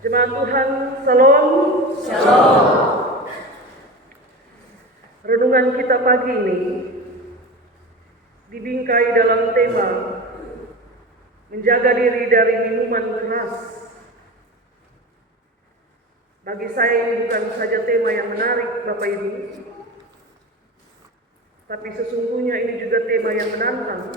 Jemaat Tuhan, Salam. Shalom. Renungan kita pagi ini dibingkai dalam tema menjaga diri dari minuman keras. Bagi saya ini bukan saja tema yang menarik, Bapak Ibu, tapi sesungguhnya ini juga tema yang menantang.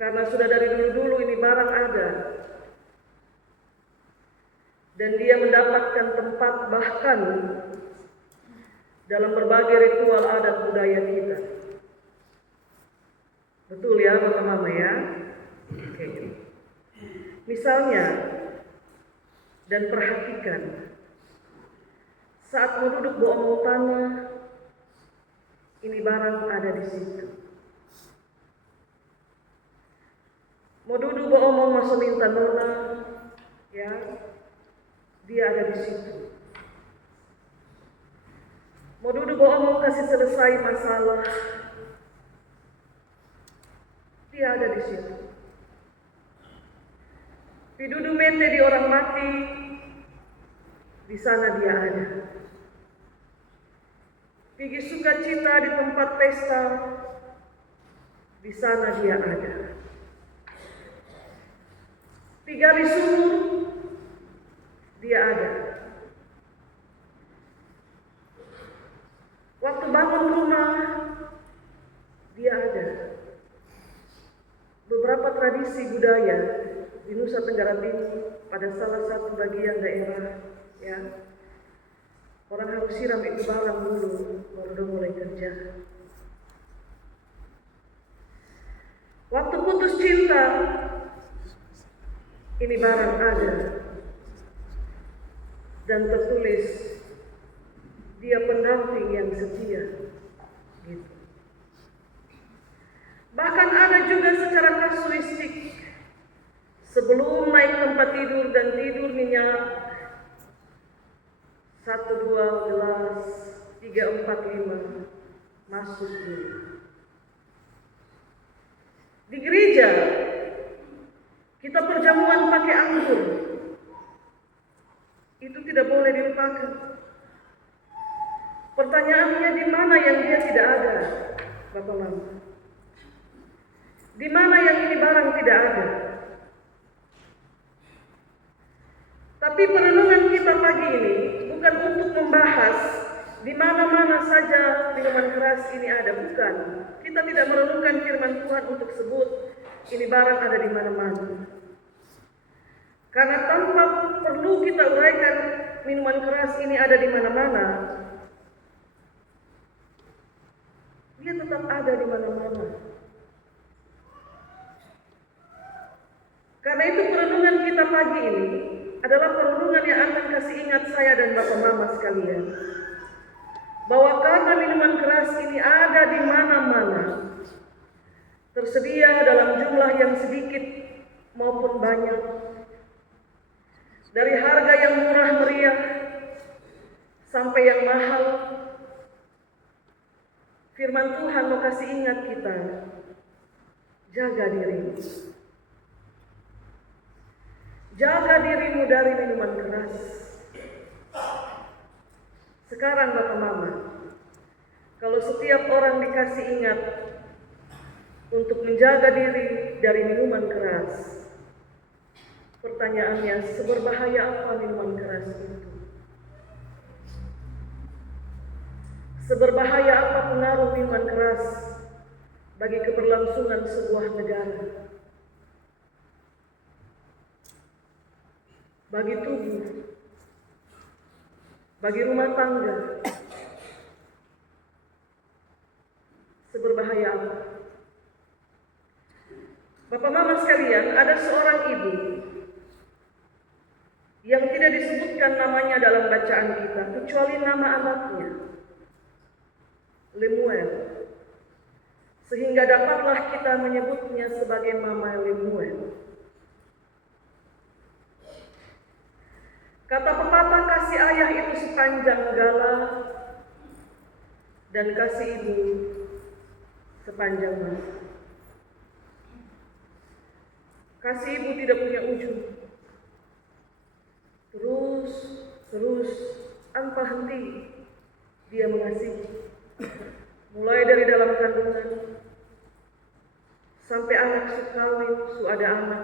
Karena sudah dari dulu-dulu ini barang ada. Dan dia mendapatkan tempat bahkan dalam berbagai ritual adat budaya kita. Betul ya Bapak Mama ya? Oke. Misalnya, dan perhatikan, saat mau duduk bohong tanah, ini barang ada di situ. Mau duduk bohong masuk minta nona, ya, dia ada di situ. Mau duduk bohong kasih selesai masalah, dia ada di situ. Pidudu mete di orang mati, di sana dia ada. Pigi sukacita di tempat pesta, di sana dia ada. Pigali sumur, dia ada. Waktu bangun rumah, dia ada. Beberapa tradisi budaya di Nusa Tenggara Timur pada salah satu bagian daerah, ya, orang harus siram itu barang dulu baru mulai kerja. Waktu putus cinta, ini barang ada dan tertulis dia pendamping yang setia, gitu. Bahkan ada juga secara kasuistik, sebelum naik tempat tidur dan tidur nyenyak, 1, 2 gelas, 3, 4, 5 masuk dulu. Di gereja kita perjamuan pakai anggur, itu tidak boleh dilupakan. Pertanyaannya, di mana yang dia tidak ada, Bapak Mama? Di mana yang ini barang tidak ada? Tapi perenungan kita pagi ini bukan untuk membahas di mana-mana saja minuman keras ini ada, bukan. Kita tidak merenungkan firman Tuhan untuk sebut ini barang ada di mana-mana. Karena tanpa perlu kita uraikan minuman keras ini ada di mana-mana, dia tetap ada di mana-mana. Karena itu perenungan kita pagi ini adalah perenungan yang akan kasih ingat saya dan Bapak Mama sekalian, bahwa karena minuman keras ini ada di mana-mana, tersedia dalam jumlah yang sedikit maupun banyak, dari harga yang murah meriah sampai yang mahal. Firman Tuhan mau kasih ingat kita, jaga dirimu. Jaga dirimu dari minuman keras. Sekarang Bapak Mama, kalau setiap orang dikasih ingat untuk menjaga diri dari minuman keras, pertanyaannya, seberbahaya apa minuman keras itu? Seberbahaya apa pengaruh minuman keras bagi keberlangsungan sebuah negara? Bagi tubuh, bagi rumah tangga, seberbahaya apa? Bapak Mama sekalian, ada seorang ibu yang tidak disebutkan namanya dalam bacaan kita, kecuali nama anaknya, Lemuel. Sehingga dapatlah kita menyebutnya sebagai Mama Lemuel. Kata pepatah, kasih ayah itu sepanjang galah dan kasih ibu sepanjang masa. Kasih ibu tidak punya ujung. Terus tanpa henti dia mengasihi. Mulai dari dalam kandungan sampai anak su kawin, su ada anak,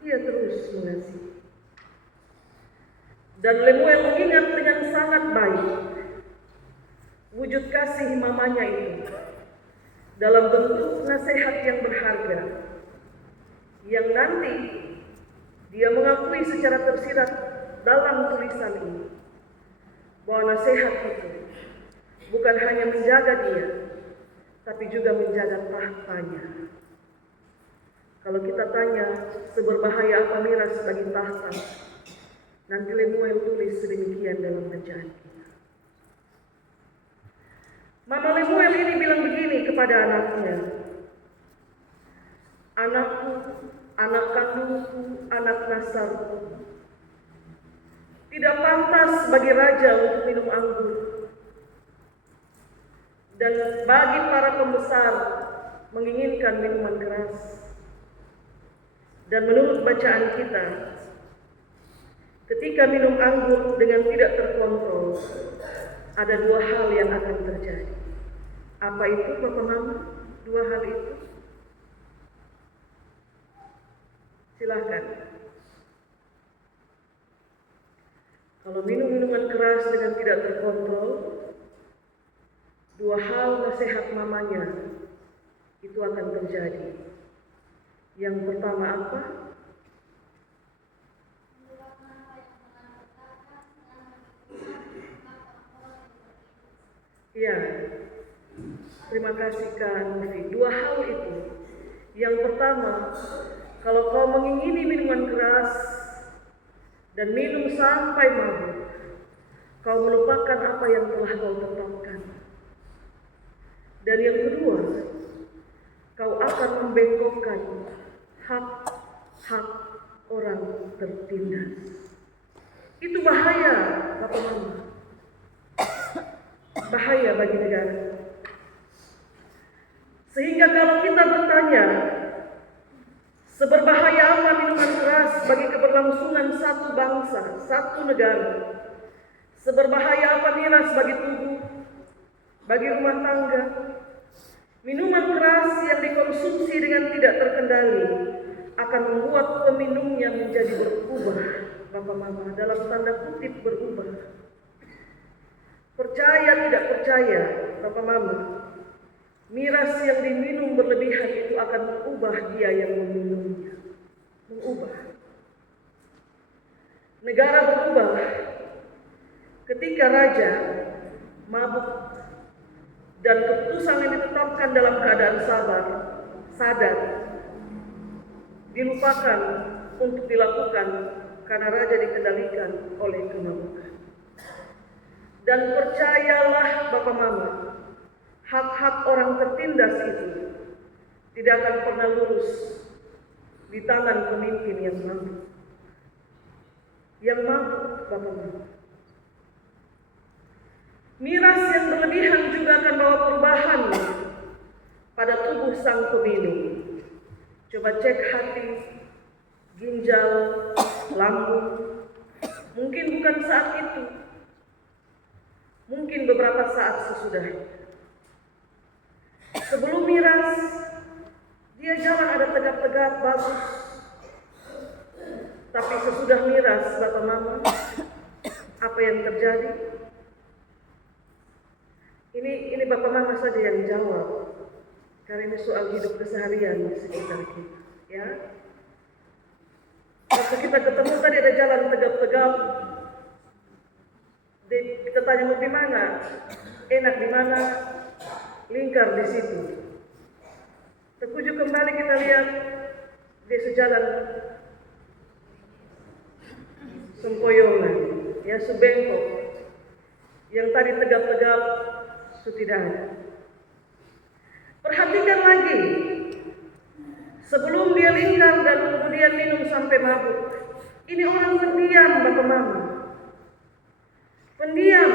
dia terus mengasihi. Dan Lemuel mengingat dengan sangat baik wujud kasih mamanya itu dalam bentuk nasihat yang berharga, yang nanti dia mengakui secara tersirat dalam tulisan ini bahwa nasihat itu bukan hanya menjaga dia, tapi juga menjaga tahtanya. Kalau kita tanya seberbahaya apa miras bagi tahta, nanti Lemuel tulis sedemikian dalam bacaan kita. Mama Lemuel ini bilang begini kepada anaknya, "Anakku, anak kandungku, anak nasarku, tidak pantas bagi raja untuk minum anggur, dan bagi para pembesar menginginkan minuman keras. Dan menurut bacaan kita, ketika minum anggur dengan tidak terkontrol, ada dua hal yang akan terjadi." Apa itu, Bapak Mama? Dua hal itu? Silahkan. Kalau minum minuman keras dengan tidak terkontrol, dua hal nasihat mamanya itu akan terjadi. Yang pertama apa? Ya, terima kasih Kak Novi. Dua hal itu. Yang pertama, kalau kau mengingini minuman keras dan minum sampai mabuk, kau melupakan apa yang telah kau tetapkan. Dan yang kedua, kau akan membengkokkan hak-hak orang tertindas. Itu bahaya, Bapak Mama. Bahaya bagi negara. Sehingga kalau kita bertanya, seberbahaya apa minuman keras bagi keberlangsungan satu bangsa, satu negara? Seberbahaya apa miras bagi tubuh, bagi rumah tangga? Minuman keras yang dikonsumsi dengan tidak terkendali akan membuat peminumnya menjadi berubah, Bapak Mama, dalam tanda kutip berubah. Percaya tidak percaya, Bapak Mama, miras yang diminum berlebihan itu akan mengubah dia yang meminumnya. Mengubah. Negara berubah ketika raja mabuk dan keputusan yang ditetapkan dalam keadaan sadar, dilupakan untuk dilakukan karena raja dikendalikan oleh kemabukan. Dan percayalah Bapak Mama, hak-hak orang tertindas itu tidak akan pernah lurus di tangan pemimpin yang mabuk. Yang mabuk, Bapak Mama. Miras yang berlebihan juga akan bawa perubahan pada tubuh sang peminum. Coba cek hati, ginjal, lambung. Mungkin bukan saat itu, mungkin beberapa saat sesudahnya. Sebelum miras, dia jalan ada tegap-tegap, bagus. Tapi sesudah miras, Bapak Mama, apa yang terjadi? Ini Bapak Mama saja yang jawab, karena ini soal hidup keseharian di sekitar kita, ya. Waktu kita ketemu tadi ada jalan tegap-tegap, kita tanya mau di mana, enak di mana, lingkar di situ. Terpujuk kembali kita lihat dia sejalan sempoyongan, ya, subengkok. Yang tadi tegap-tegap itu tidak ada. Perhatikan lagi, sebelum dia lingkar dan kemudian minum sampai mabuk, ini orang pendiam, Bapak Mama. Pendiam.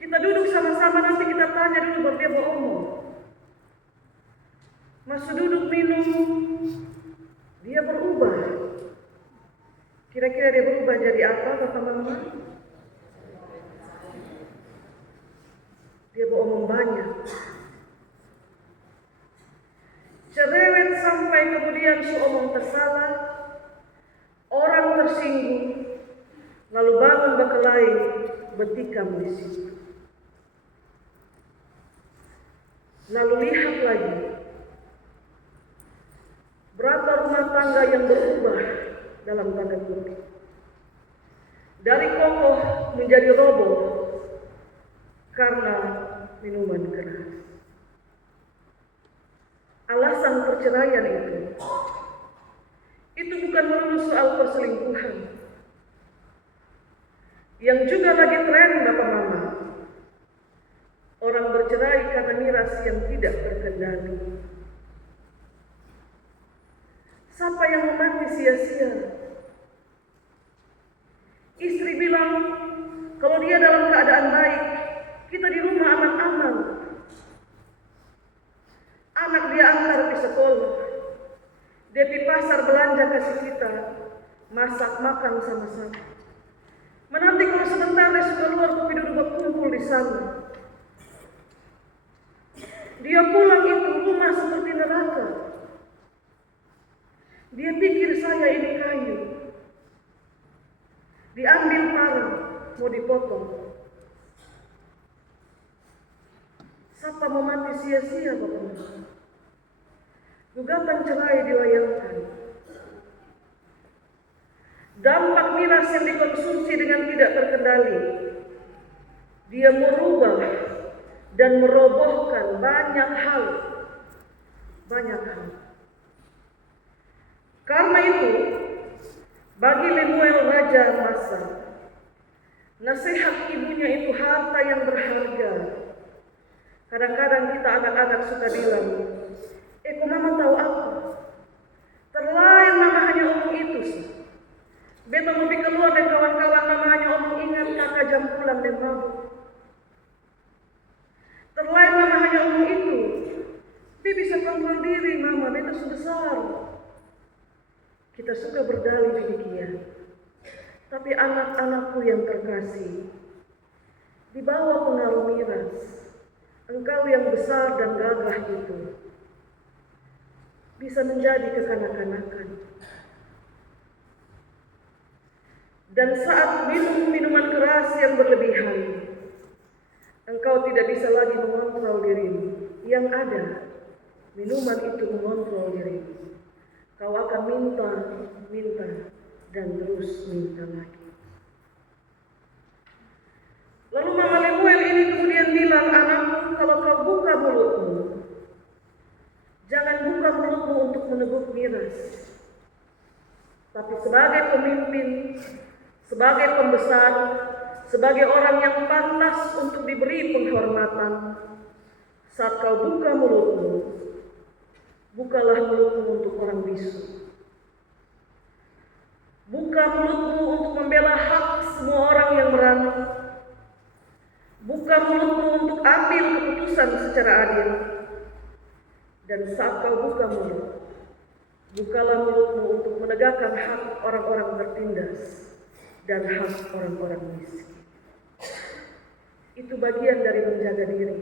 Kita duduk sama-sama, nanti kita tanya dulu baru dia ngomong. Masuk duduk minum, dia berubah. Kira-kira dia berubah jadi apa, Bapak Mama? berbohong banyak. Cerewet sampai kemudian seomong tersalah, orang tersinggung, lalu bangun berkelahi, bertikam di situ. Lalu lihat lagi, berapa rumah tangga yang berubah dalam tanda kutip. Dari kokoh menjadi roboh karena minuman keras. Alasan perceraian itu bukan melulu soal perselingkuhan. Yang juga lagi tren Bapak Mama, orang bercerai karena miras yang tidak terkendali. Siapa yang mati sia-sia? Istri bilang, kalau dia dalam keadaan baik, kita di rumah aman-aman. Anak dia antar di sekolah, dia di pasar belanja kasih kita, masak makan sama-sama. Menanti kalau sebentar dia sudah keluar kopi duduk berkumpul di sana. Dia pulang itu rumah seperti neraka. Dia pikir saya ini kayu. Diambil parang, mau dipotong. Siapa mau mati sia-sia Bapak? Gugatan cerai dilayangkan. Dampak miras yang dikonsumsi dengan tidak terkendali, dia merubah dan merobohkan banyak hal. Karena itu, bagi Lemuel Raja Masa, nasihat ibunya itu harta yang berharga. Kadang-kadang kita anak-anak suka bilang, kok mama tahu apa? Terlain mama hanya omong itu sih. Beta lebih keluar dan kawan-kawan mama hanya omong ingat kakak jam pulang dan mabuk. Terlain mama hanya omong itu. Dia bisa kontrol diri mama, beta sudah besar. Kita suka berdalih demikian. Tapi anak-anakku yang terkasih, di bawah pengaruh miras, engkau yang besar dan gagah itu bisa menjadi kekanak-kanakan. Dan saat minum minuman keras yang berlebihan, engkau tidak bisa lagi mengontrol dirimu. Yang ada, minuman itu mengontrol dirimu. Kau akan minta, dan terus minta lagi. Lalu Mama Lemuel ini kemudian bilang, anakku, kalau kau buka mulutmu, jangan buka mulutmu untuk meneguk miras. Tapi sebagai pemimpin, sebagai pembesar, sebagai orang yang pantas untuk diberi penghormatan, saat kau buka mulutmu, bukalah mulutmu untuk orang bisu. Buka mulutmu untuk membela hak semua orang yang merana. Buka mulutmu untuk ambil keputusan secara adil. Dan saat kau buka mulut, bukalah mulutmu untuk menegakkan hak orang-orang tertindas dan hak orang-orang miskin. Itu bagian dari menjaga diri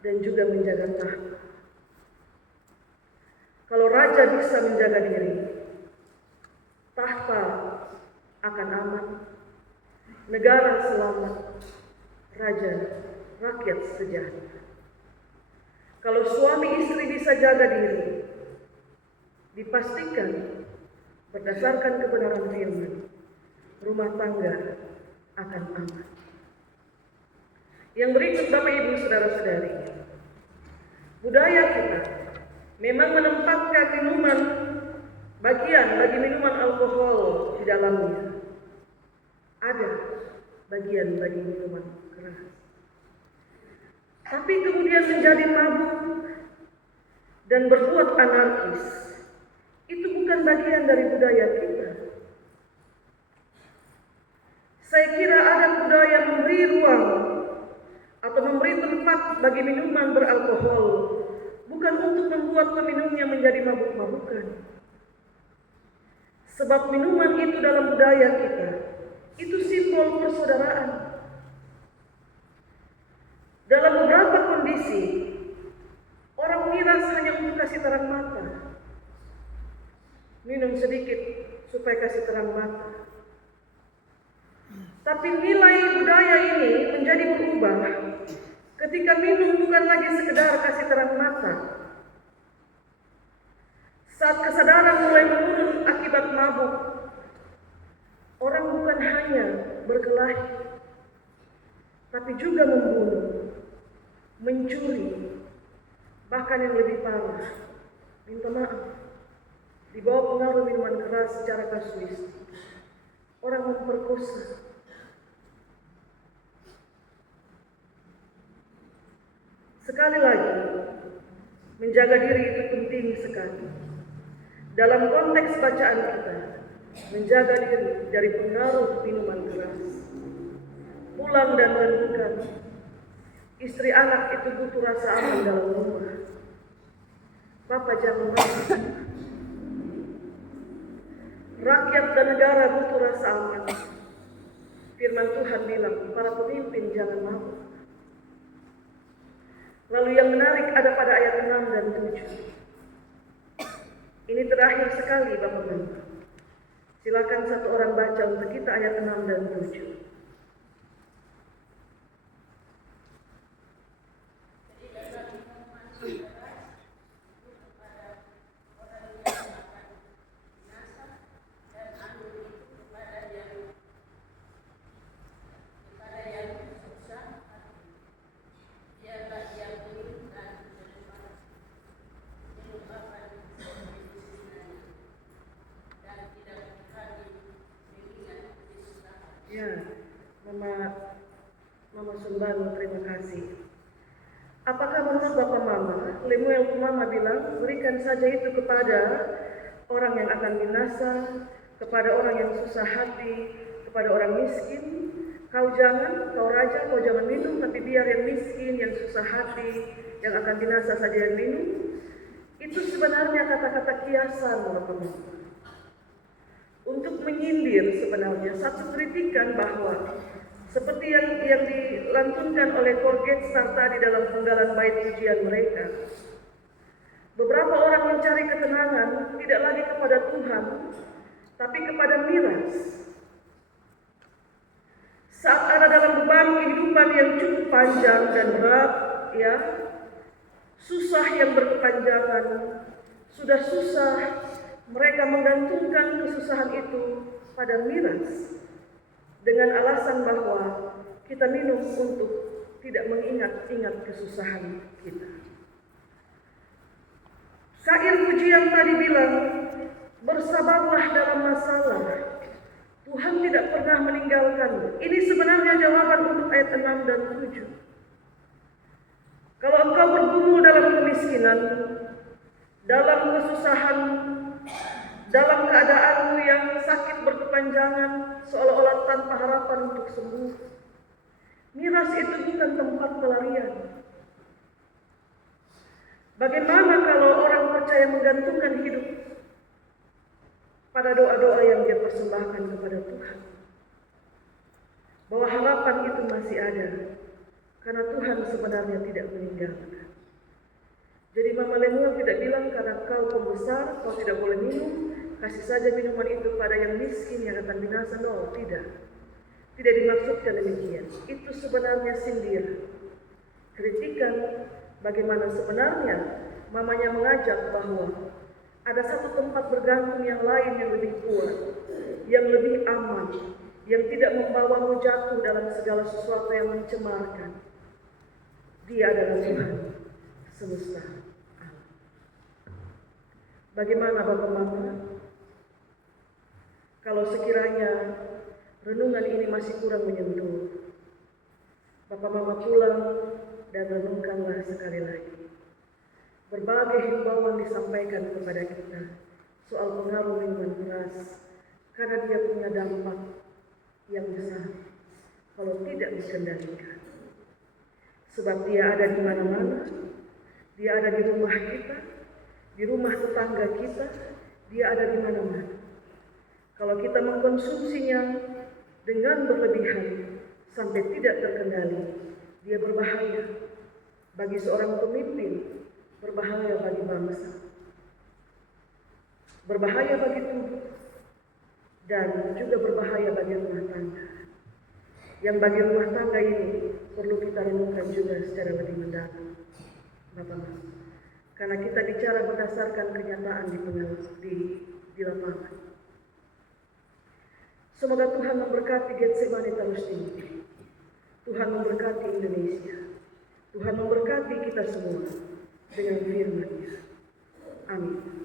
dan juga menjaga tahta. Kalau raja bisa menjaga diri, tahta akan aman, negara selamat, raja, rakyat sejahtera. Kalau suami istri bisa jaga diri, dipastikan berdasarkan kebenaran firman, rumah tangga akan aman. Yang berikut Bapak Ibu Saudara-saudari, budaya kita memang menempatkan minuman bagian bagi minuman alkohol di dalamnya. Ada bagian bagi minuman keras. Tapi kemudian menjadi mabuk dan berbuat anarkis. Itu bukan bagian dari budaya kita. Saya kira ada budaya memberi ruang atau memberi tempat bagi minuman beralkohol, bukan untuk membuat peminumnya menjadi mabuk-mabukan. Sebab minuman itu dalam budaya kita, itu simbol persaudaraan. Dalam beberapa kondisi, orang miras hanya untuk kasih terang mata. Minum sedikit supaya kasih terang mata. Tapi nilai budaya ini menjadi berubah ketika minum bukan lagi sekedar kasih terang mata. Saat kesadaran mulai menurun akibat mabuk, orang bukan hanya berkelahi, tapi juga membunuh, mencuri, bahkan yang lebih parah, minta maaf, di bawah pengaruh minuman keras secara kasuistik, orang memperkosa. Sekali lagi, menjaga diri itu penting sekali. Dalam konteks bacaan kita, menjaga diri dari pengaruh minuman keras. Pulang dan renungkan, istri anak itu butuh rasa aman dalam rumah. Bapak jangan marah. Rakyat dan negara butuh rasa aman. Firman Tuhan bilang, para pemimpin jangan mabuk. Lalu yang menarik ada pada ayat 6 dan 7. Ini terakhir sekali Bapak-Bapak. Silakan satu orang baca untuk kita ayat 6 dan 7. Ya, Mama Sumbang, terima kasih. Apakah menurut Bapak Mama, Lemuel Mama bilang, berikan saja itu kepada orang yang akan binasa, kepada orang yang susah hati, kepada orang miskin. Kau raja, kau jangan minum, tapi biar yang miskin, yang susah hati, yang akan binasa saja yang minum. Itu sebenarnya kata-kata kiasan, Bapak Mama. Untuk menyindir sebenarnya satu kritikan bahwa seperti yang dilantunkan oleh Korgetstar tadi dalam penggalan bait pujian mereka, beberapa orang mencari ketenangan tidak lagi kepada Tuhan, tapi kepada miras. Saat ada dalam beban kehidupan yang cukup panjang dan berat, ya, susah yang berkepanjangan, sudah susah, mereka menggantungkan kesusahan itu pada miras dengan alasan bahwa kita minum untuk tidak mengingat-ingat kesusahan kita. Syair pujian tadi bilang, bersabarlah dalam masalah, Tuhan tidak pernah meninggalkanmu. Ini sebenarnya jawaban untuk ayat 6 dan 7. Kalau engkau bergumul dalam kemiskinan, dalam kesusahan, dalam keadaanmu yang sakit berkepanjangan, seolah-olah tanpa harapan untuk sembuh, miras itu bukan tempat pelarian. Bagaimana kalau orang percaya menggantungkan hidup pada doa-doa yang dia persembahkan kepada Tuhan, bahwa harapan itu masih ada, karena Tuhan sebenarnya tidak meninggalkan. Jadi Mama Lemuel tidak bilang karena kau pembesar, kau tidak boleh minum, kasih saja minuman itu pada yang miskin yang akan binasa. No, tidak. Tidak dimaksudkan demikian. Itu sebenarnya sindir. Kritikan bagaimana sebenarnya mamanya mengajak bahwa ada satu tempat bergantung yang lain yang lebih kuat, yang lebih aman, yang tidak membawamu jatuh dalam segala sesuatu yang mencemarkan. Dia adalah Tuhan semesta alam. Bagaimana Bapak Mama? Kalau sekiranya renungan ini masih kurang menyentuh, Bapak Mama pulang dan renungkanlah sekali lagi. Berbagai himbauan disampaikan kepada kita soal pengaruh minuman keras, karena dia punya dampak yang besar kalau tidak dikendalikan. Sebab dia ada di mana-mana, dia ada di rumah kita, di rumah tetangga kita, dia ada di mana-mana. Kalau kita mengkonsumsinya dengan berlebihan sampai tidak terkendali, Dia berbahaya bagi seorang pemimpin, berbahaya bagi bangsa, berbahaya bagi tubuh, dan juga berbahaya bagi rumah tangga. Yang bagi rumah tangga ini perlu kita renungkan juga secara lebih mendalam, Bapak-Bapak. Karena kita bicara berdasarkan kenyataan di lapangan. Semoga Tuhan memberkati Getsemani Tarus Timur. Tuhan memberkati Indonesia. Tuhan memberkati kita semua dengan firman-Nya. Amin.